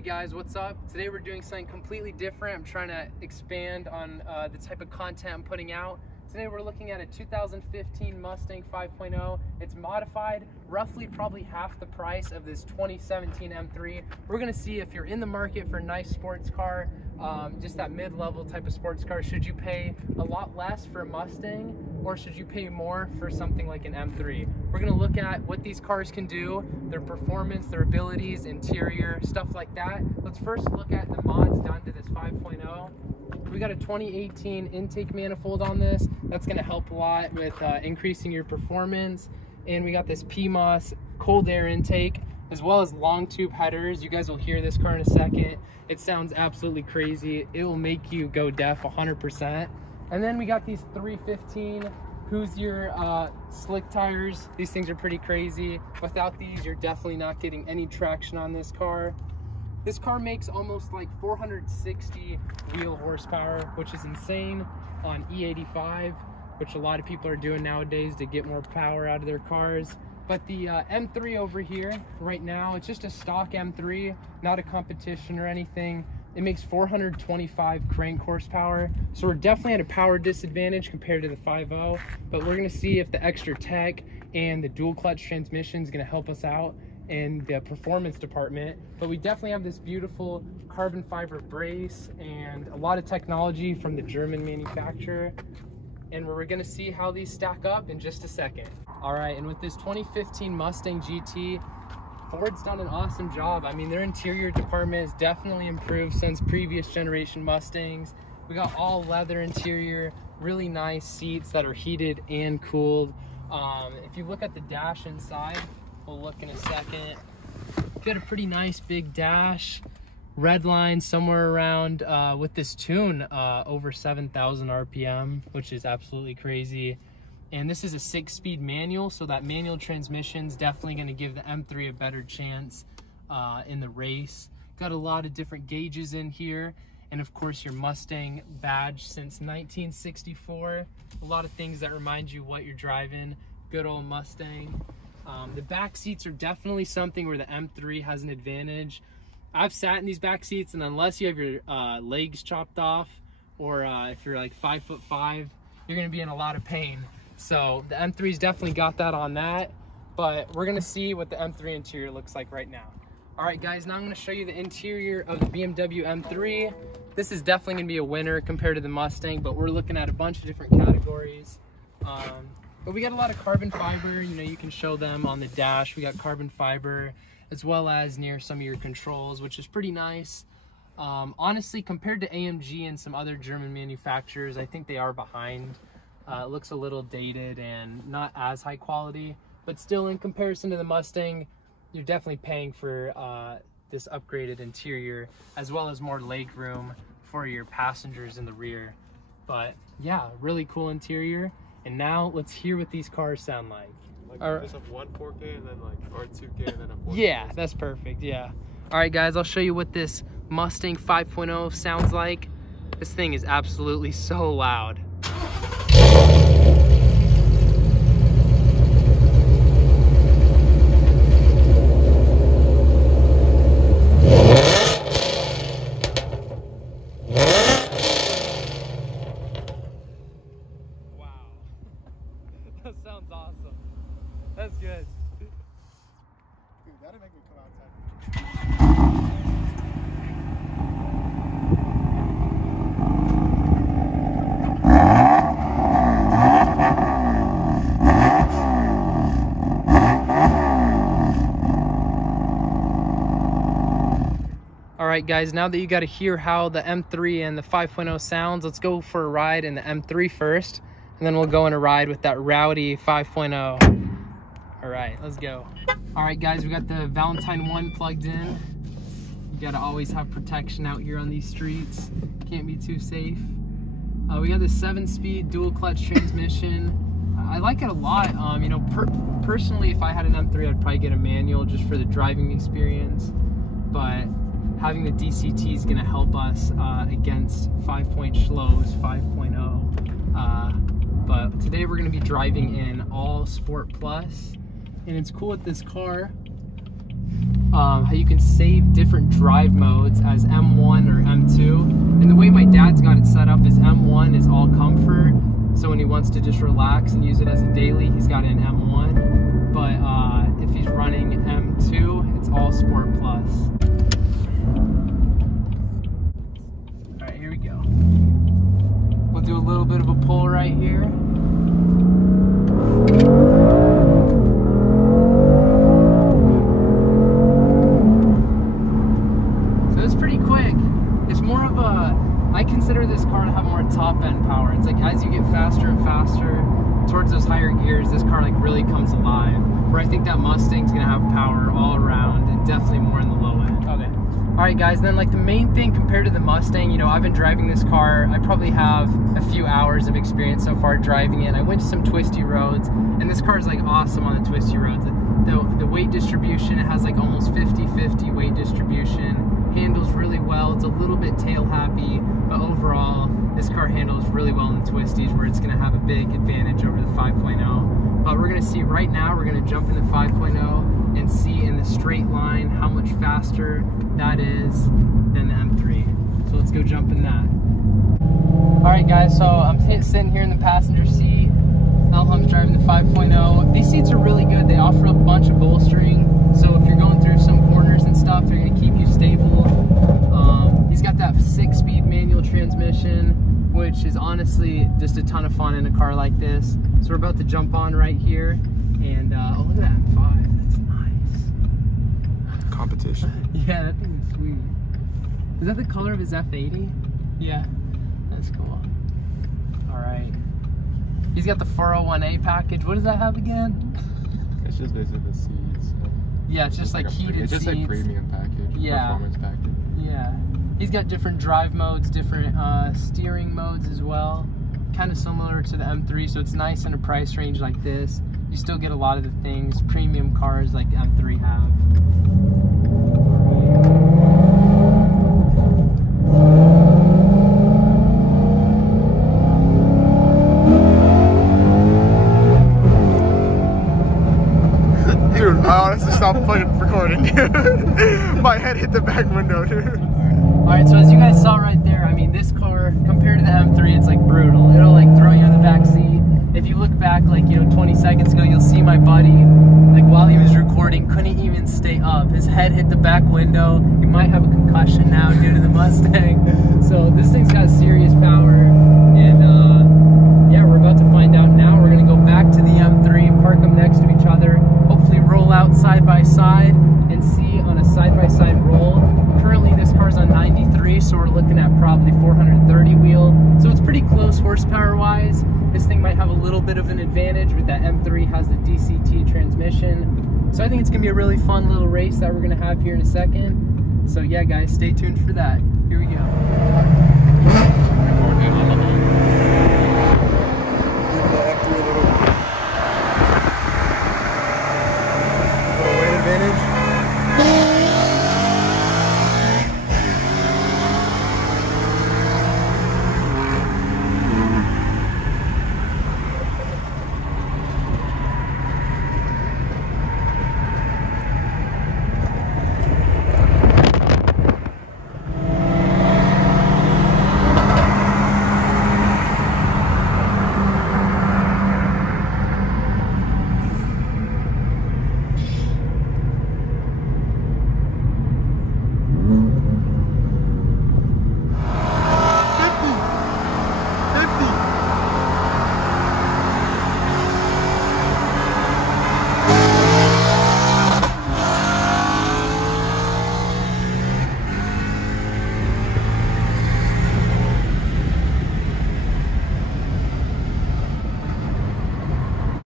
Hey guys, what's up? Today we're doing something completely different. I'm trying to expand on the type of content I'm putting out. Today we're looking at a 2015 Mustang 5.0. It's modified, roughly probably half the price of this 2017 M3. We're gonna see if you're in the market for a nice sports car, just that mid-level type of sports car. Should you pay a lot less for a Mustang, or should you pay more for something like an M3? We're gonna look at what these cars can do, their performance, their abilities, interior, stuff like that. Let's first look at the mods done to this 5.0. We got a 2018 intake manifold on this. That's gonna help a lot with increasing your performance. And we got this PMOS cold air intake, as well as long tube headers. You guys will hear this car in a second. It sounds absolutely crazy. It will make you go deaf 100%. And then we got these 315 Hoosier slick tires. These things are pretty crazy. Without these, you're definitely not getting any traction on this car. This car makes almost like 460 wheel horsepower, which is insane on E85, which a lot of people are doing nowadays to get more power out of their cars. But the M3 over here, right now, it's just a stock M3, not a competition or anything. It makes 425 crank horsepower. So we're definitely at a power disadvantage compared to the 5.0, but we're gonna see if the extra tech and the dual clutch transmission is gonna help us out in the performance department. But we definitely have this beautiful carbon fiber brace and a lot of technology from the German manufacturer. And we're gonna see how these stack up in just a second. All right, and with this 2015 Mustang GT, Ford's done an awesome job. I mean, their interior department has definitely improved since previous generation Mustangs. We got all leather interior, really nice seats that are heated and cooled. If you look at the dash inside, we'll look in a second. Got a pretty nice big dash. Red line somewhere around, with this tune, over 7,000 RPM, which is absolutely crazy. And this is a 6-speed manual, so that manual transmission is definitely going to give the M3 a better chance in the race. Got a lot of different gauges in here, and of course your Mustang badge since 1964. A lot of things that remind you what you're driving. Good old Mustang. The back seats are definitely something where the M3 has an advantage. I've sat in these back seats, and unless you have your legs chopped off, or if you're like 5'5", you're going to be in a lot of pain. So the M3's definitely got that on that, but we're gonna see what the M3 interior looks like right now. All right guys, now I'm gonna show you the interior of the BMW M3. This is definitely gonna be a winner compared to the Mustang, but we're looking at a bunch of different categories. But we got a lot of carbon fiber, you know, you can show them on the dash. We got carbon fiber as well as near some of your controls, which is pretty nice. Honestly, compared to AMG and some other German manufacturers, I think they are behind. It looks a little dated and not as high quality, but still in comparison to the Mustang, you're definitely paying for this upgraded interior, as well as more leg room for your passengers in the rear. But yeah, really cool interior. And now let's hear what these cars sound like. Just have one 4K and then or 2K and then a 4K. Yeah, that's perfect, yeah. All right guys, I'll show you what this Mustang 5.0 sounds like. This thing is absolutely so loud. That sounds awesome. That's good. Dude, that'd make me come outside. All right guys, now that you got to hear how the M3 and the 5.0 sounds, let's go for a ride in the M3 first. And then we'll go on a ride with that rowdy 5.0. All right, let's go. All right, guys, we got the Valentine 1 plugged in. You gotta always have protection out here on these streets. Can't be too safe. We got the 7-speed dual clutch transmission. I like it a lot. You know, personally, if I had an M3, I'd probably get a manual just for the driving experience. But having the DCT is gonna help us against 5-point Schloes 5.0. But today we're gonna be driving in all Sport Plus, and it's cool with this car. how you can save different drive modes as M1 or M2. And the way my dad's got it set up is M1 is all comfort. So when he wants to just relax and use it as a daily, he's got it in M1. But if he's running M2, it's all Sport Plus. All right, here we go. We'll do a little bit of a pull right here. So it's pretty quick. It's more of a, I consider this car to have more top end power. It's like as you get faster and faster towards those higher gears, this car like really comes alive. Where I think that Mustang's gonna have power all around and definitely more in the low end. Okay. All right guys, then like the main thing compared to the Mustang, you know, I've been driving this car, I probably have a few hours of experience so far driving it. I went to some twisty roads and this car is like awesome on the twisty roads. The weight distribution, it has like almost 50-50 weight distribution. Handles really well, it's a little bit tail happy, but overall this car handles really well in the twisties where it's going to have a big advantage over the 5.0. But we're going to see right now, we're going to jump into 5.0 and see in the straight line how much faster that is than the M3. So let's go jump in that. Alright guys, so I'm sitting here in the passenger seat. Elham's driving the 5.0. These seats are really good. They offer a bunch of bolstering, so if you're going through some corners and stuff, they're going to keep you stable. He's got that 6-speed manual transmission, which is honestly just a ton of fun in a car like this. So we're about to jump on right here, and oh, look at that M5. That's nice. Competition. Yeah, that thing is sweet. Is that the color of his F80? Yeah, that's cool. All right. He's got the 401A package. What does that have again? It's just basically the seats. Yeah, it's just like heated seats. It's just like premium package. Yeah. Performance package. Yeah. He's got different drive modes, different steering modes as well. Kind of similar to the M3, so it's nice in a price range like this. You still get a lot of the things premium cars like the M3 have. Dude, I honestly stopped fucking recording. My head hit the back window, dude. Alright, so as you guys saw right there, I mean, this car, compared to the M3, it's like brutal. It'll like throw you in the back seat. If you look back like, you know, 20 seconds ago, you'll see my buddy, like while he was recording, couldn't even stay up. His head hit the back window. He might have a concussion now due to the Mustang. So this thing's got serious power. And yeah, we're about to find out now. We're gonna go back to the M3, park them next to each other, hopefully roll out side by side and see on a side-by-side roll. Currently this car's on 93, so we're looking at probably 430 wheel. So it's pretty close horsepower wise. This thing might have a little bit of an advantage with that M3 has the DCT transmission. So I think it's gonna be a really fun little race that we're gonna have here in a second. So yeah guys, stay tuned for that. Here we go.